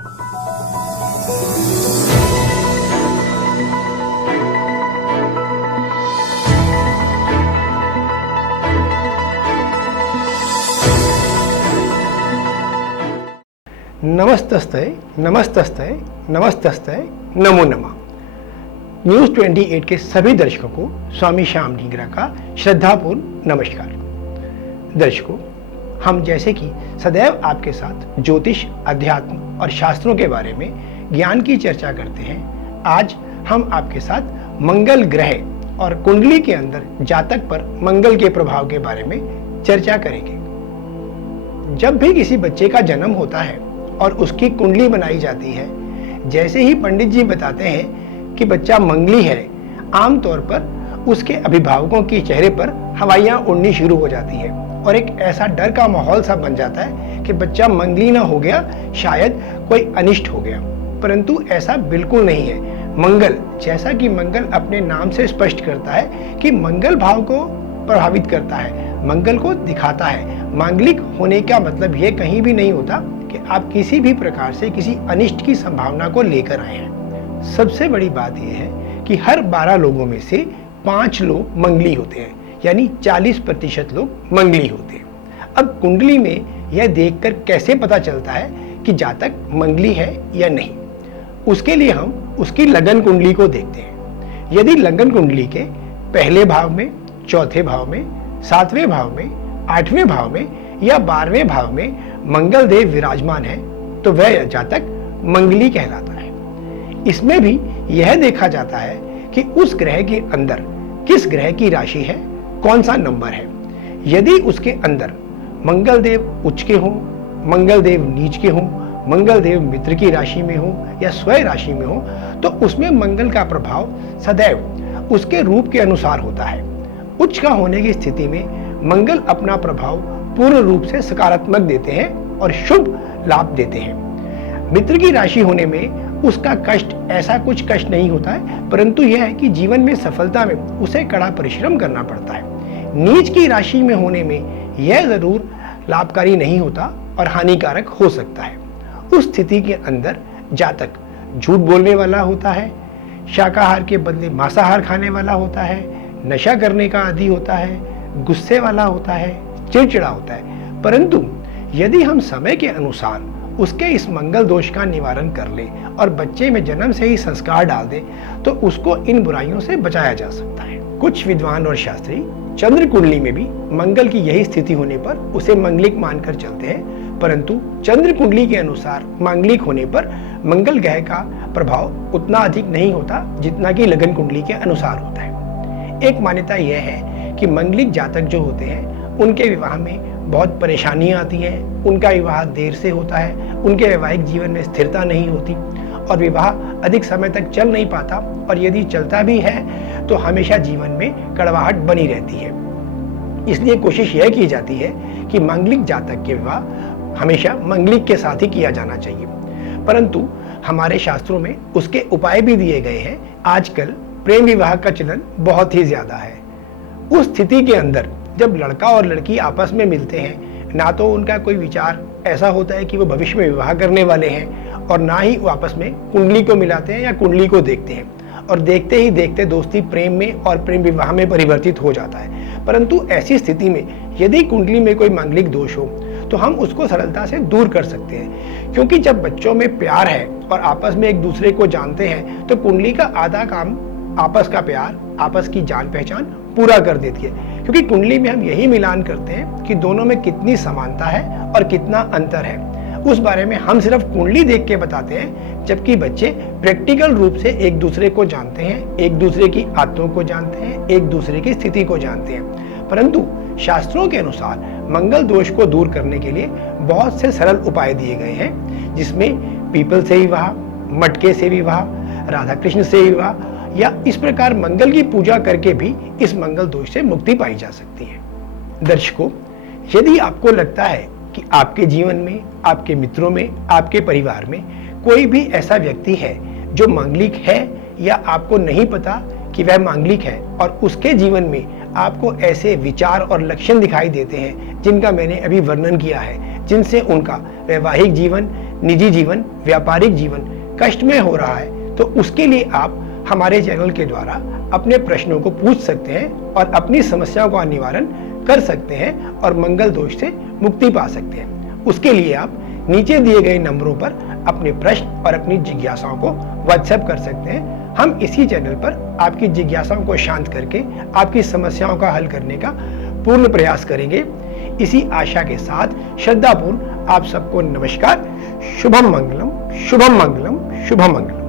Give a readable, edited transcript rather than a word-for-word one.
नमस्तस्ते नमस्तस्ते नमस्तस्ते नमो नमः। न्यूज़ 28 के सभी दर्शकों को स्वामी श्याम ढींगरा का श्रद्धापूर्ण नमस्कार। दर्शकों, हम जैसे कि सदैव आपके साथ ज्योतिष, अध्यात्म और शास्त्रों के बारे में ज्ञान की चर्चा करते हैं, आज हम आपके साथ मंगल ग्रह और कुंडली के अंदर जातक पर मंगल के प्रभाव के बारे में चर्चा करेंगे। जब भी किसी बच्चे का जन्म होता है और उसकी कुंडली बनाई जाती है, जैसे ही पंडित जी बताते हैं कि बच्चा मंगली है, आमतौर पर उसके अभिभावकों के चेहरे पर हवाइयाँ उड़नी शुरू हो जाती है और एक ऐसा डर का माहौल सा बन जाता है कि बच्चा मंगली ना हो गया, शायद कोई अनिष्ट हो गया। परंतु ऐसा बिल्कुल नहीं है। मंगल, जैसा कि मंगल अपने नाम से स्पष्ट करता है कि मंगल भाव को प्रभावित करता है, मंगल को दिखाता है। मांगलिक होने का मतलब यह कहीं भी नहीं होता कि आप किसी भी प्रकार से किसी अनिष्ट की संभावना को लेकर आए हैं। सबसे बड़ी बात यह है कि हर 12 लोगों में से 5 लोग मंगली होते हैं, यानी 40% लोग मंगली होते हैं। अब कुंडली में यह देखकर कैसे पता चलता है कि जातक मंगली है या नहीं, उसके लिए हम उसकी लगन कुंडली को देखते हैं। यदि लगन कुंडली के पहले भाव में, चौथे भाव में, 7वें भाव में, 8वें भाव में या 12वें भाव में मंगल देव विराजमान है तो वह जातक मंगली कहलाता है। इसमें भी यह देखा जाता है कि उस ग्रह के अंदर किस ग्रह की राशि है, कौन सा नंबर है। यदि उसके अंदर मंगल देव उच्च के हों, मंगल देव नीच के हों, मंगल देव मित्र की राशि में हो या स्वयं राशि में हो, तो उसमें मंगल का प्रभाव सदैव उसके रूप के अनुसार होता है। उच्च का होने की स्थिति में मंगल अपना प्रभाव पूर्ण रूप से सकारात्मक देते हैं और शुभ लाभ देते हैं। मित्र की राशि होने में उसका कष्ट ऐसा कुछ कष्ट नहीं होता है, परंतु यह है कि जीवन में सफलता में उसे कड़ा परिश्रम करना पड़ता है। नीच की राशि में होने में यह जरूर लाभकारी नहीं होता और हानिकारक हो सकता है। उस स्थिति के अंदर जातक झूठ बोलने वाला होता है, शाकाहार के बदले मांसाहार खाने वाला होता है, नशा करने का आदी होता है, गुस्से वाला होता है, चिड़चिड़ा होता है। परंतु यदि हम समय के अनुसार उसके इस मंगल दोष का निवारण कर ले और बच्चे में जन्म से ही संस्कार डाल दे तो उसको इन बुराइयों से बचाया जा सकता है। कुछ विद्वान और शास्त्री चंद्र कुंडली में भी मंगल की यही स्थिति होने पर उसे मंगलिक मानकर चलते हैं, परंतु चंद्र कुंडली के अनुसार मांगलिक होने पर मंगल ग्रह का प्रभाव उतना अधिक नहीं होता जितना कि लगन कुंडली के अनुसार होता है। एक मान्यता यह है कि मंगलिक जातक जो होते हैं उनके विवाह में बहुत परेशानियां आती हैं, उनका विवाह देर से होता है, उनके वैवाहिक जीवन में स्थिरता नहीं होती और विवाह अधिक समय तक चल नहीं पाता, और यदि चलता भी है तो हमेशा जीवन में कड़वाहट बनी रहती है। इसलिए कोशिश यह की जाती है कि मांगलिक जातक के विवाह हमेशा मंगलिक के साथ ही किया जाना चाहिए, परंतु हमारे शास्त्रों में उसके उपाय भी दिए गए हैं। आजकल प्रेम विवाह का चलन बहुत ही ज्यादा है। उस स्थिति के अंदर जब लड़का और लड़की आपस में मिलते हैं, ना तो उनका कोई विचार ऐसा होता है कि वो भविष्य में विवाह करने वाले हैं, और ना ही वो आपस में कुंडली को मिलाते हैं या कुंडली को देखते हैं, और देखते ही देखते दोस्ती प्रेम में और प्रेम विवाह में परिवर्तित हो जाता है। परंतु ऐसी स्थिति में यदि कुंडली में कोई मांगलिक दोष हो तो हम उसको सरलता से दूर कर सकते हैं, क्योंकि जब बच्चों में प्यार है और आपस में एक दूसरे को जानते हैं तो कुंडली का आधा काम आपस का प्यार, आपस की जान पहचान पूरा कर देती है। क्योंकि कुंडली में हम यही मिलान करते हैं कि दोनों में कितनी समानता है और कितना अंतर है। उस बारे में हम सिर्फ कुंडली देख के बताते हैं, जबकि बच्चे प्रैक्टिकल रूप से एक दूसरे को जानते हैं, एक दूसरे की आदतों को जानते हैं, एक दूसरे की स्थिति को जानते हैं। परंतु शास्त्रों के अनुसार मंगल दोष को दूर करने के लिए बहुत से सरल उपाय दिए गए हैं, जिसमें पीपल से विवाह, मटके से विवाह, राधा कृष्ण से विवाह या इस प्रकार मंगल की पूजा करके भी इस मंगल दोष से मुक्ति पाई जा सकती है। दर्शकों, यदि आपको लगता है कि आपके जीवन में, आपके मित्रों में, आपके परिवार में कोई भी ऐसा व्यक्ति है जो मांगलिक है, या आपको नहीं पता कि वह मांगलिक है और उसके जीवन में आपको ऐसे विचार और लक्षण दिखाई देते हैं जिनका मैंने अभी वर्णन किया है, जिनसे उनका वैवाहिक जीवन, निजी जीवन, व्यापारिक जीवन कष्ट में हो रहा है तो उसके लिए आप हमारे चैनल के द्वारा अपने प्रश्नों को पूछ सकते हैं और अपनी समस्याओं का निवारण कर सकते हैं और मंगल दोष से मुक्ति पा सकते हैं। उसके लिए आप नीचे दिए गए नंबरों पर अपने प्रश्न और अपनी जिज्ञासाओं को व्हाट्सएप कर सकते हैं। हम इसी चैनल पर आपकी जिज्ञासाओं को शांत करके आपकी समस्याओं का हल करने का पूर्ण प्रयास करेंगे। इसी आशा के साथ श्रद्धापूर्ण आप सबको नमस्कार। शुभम मंगलम, शुभम मंगलम, शुभम मंगलम।